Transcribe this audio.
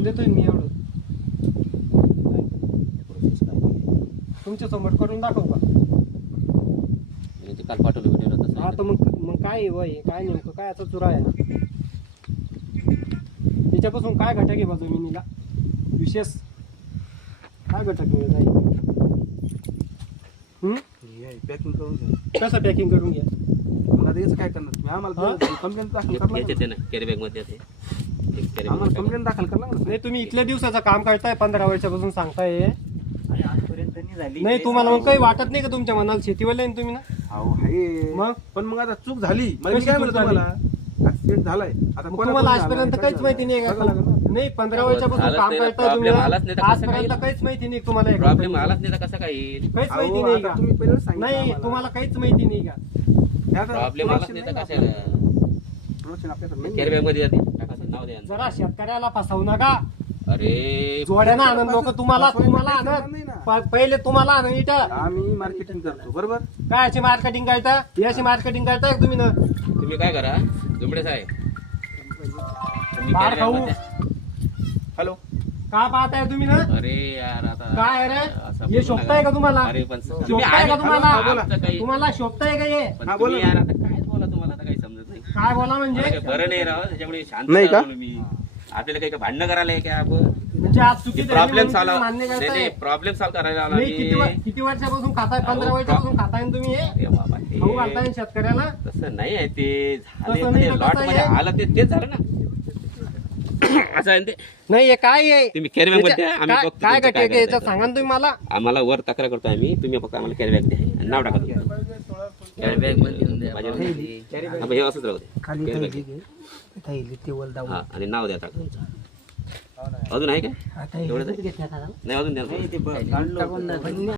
देतोय मी एवढं तुमच्या समोर करून दाखव का? ते काल पाठवलं व्हिडिओ. हा तर मग काय आहे वय काय नेमकं काय आता चुरा आहे त्याच्यापासून काय घटक आहे बा जमिनीला विशेष काय घटक मिळत आहे? पॅकिंग करून घ्या. कसं पॅकिंग करून घ्या? मला त्याचं काय करणार तुम्ही? आम्हाला कंप्लेंट दाखल करणार येते ना कॅरी बॅग मध्ये येते. एक कॅरी आम्हाला बॅग कंप्लेंट दाखल करणार ना. नाही तुम्ही इथल्या दिवसाचं काम करताय 15 वर्षापासून सांगताय आजपर्यंत नाही झाली. नाही तुम्हाला मग काही वाटत नाही का तुमच्या मनाला शेतीवाले आहे ना तुम्ही ना? अहो आहे मग? पण मग आता चूक झाली. मला मी कशी काय चूक म्हणतो झाली? तुम्हाला ऍक्सिडेंट झालाय आता मग कोणाला तुम्हाला झालाय, आजपर्यंत काय काहीच झालं? माहिती नाही बघावं लागेल का? ना. नाही 15 वर्षापासून आलाच काम नाही ना, करताय तुम्ही प्रॉब्लेम आलाच नाही तर कसं आजपर्यंत काय? काहीच माहिती नाही तुम्हाला या प्रॉब्लेम कंपनीत. आलाच नाही तर कसं काय येईल? काहीच माहिती अहो, नाही आता का? तुम्ही पहिलं सांगितलं नाही आम्हाला. तुम्हाला काहीच माहिती नाही का? हे आता प्रॉब्लेम आलाच production नाही तर नाही ना कशाला? आपलं. Production आपल्याकडे नाही. कॅरी बॅग मध्ये येते. टाकायचं नाव द्या. जरा शेतकऱ्याला फसवू नका. अरे जोड्यानं आणून लोक तुम्हाला तुम्हाला नाही आणत ना. पहिले तुम्हाला आणून इथं आम्ही मार्केटिंग करतो बरोबर. काय अशी मार्केटिंग करता ही अशी मार्केटिंग करताय का तुम्ही ना? तुम्ही काय करा जुमडे साहेब तुम्ही बाहेर कॅरी बॅग खाऊ. मध्ये हॅलो का पाहताय तुम्ही ना? अरे यार आता काय रे असं हे बोलू शोभताय नका. का तुम्हाला? अरे पण तुम्ही शोभताय का आहे- तुम्हाला? आमचं काही- तुम्हाला शोभताय का हे? पण हा, तुम्ही बोला यार आता काय बोला तुम्हाला आता काही समजत नाही. काय बोला मला म्हणजे काही बरं नाही राव त्याच्यामुळे शांत नाही का? राहा म्हणून मी आपल्याला काही भांडणं करायला आहे का आपण म्हणजे आज चुकी झाली प्रॉब्लेम म्हणून सॉल्व तुम्ही मान्य नाही करताय नाही प्रॉब्लेम सॉल्व करायला आला नाही मी. किती वर्षापासून खाताय 15 अहो, वर्षापासून खाताय ना तुम्ही हे? अरे बाबा हे खाऊ घालताय ना शेतकऱ्याला तसं नाही आहे ते झाले तसं म्हणजे नाही तर लॉट कसं मध्ये आहे? आलं तेच झालं ना असं आहे ना ते. नाही हे काय आहे तुम्ही कॅरी बॅग मध्ये याच्या- आम्ही काय बघतो काय तुमचं घटक काय आहे याचं करायचं. सांगा ना तुम्ही मला. आम्हाला वर तक्रार करतो आम्ही तुम्ही फक्त आम्हाला कॅरी बॅग द्या आणि नाव टाका तुमचं. कॅरी बॅग मध्ये घेऊन द्या. माझ्या हा, हे असंच राहू दे खाली कॅरी बॅग. थैली घे. थैली टेबल दाबून. हा आणि नाव द्या टाका तुमचं. अजून आहे का आता एवढंच आहे? घेतल्या का? नाही अजून द्या ना. नाही ते टाकून द्या.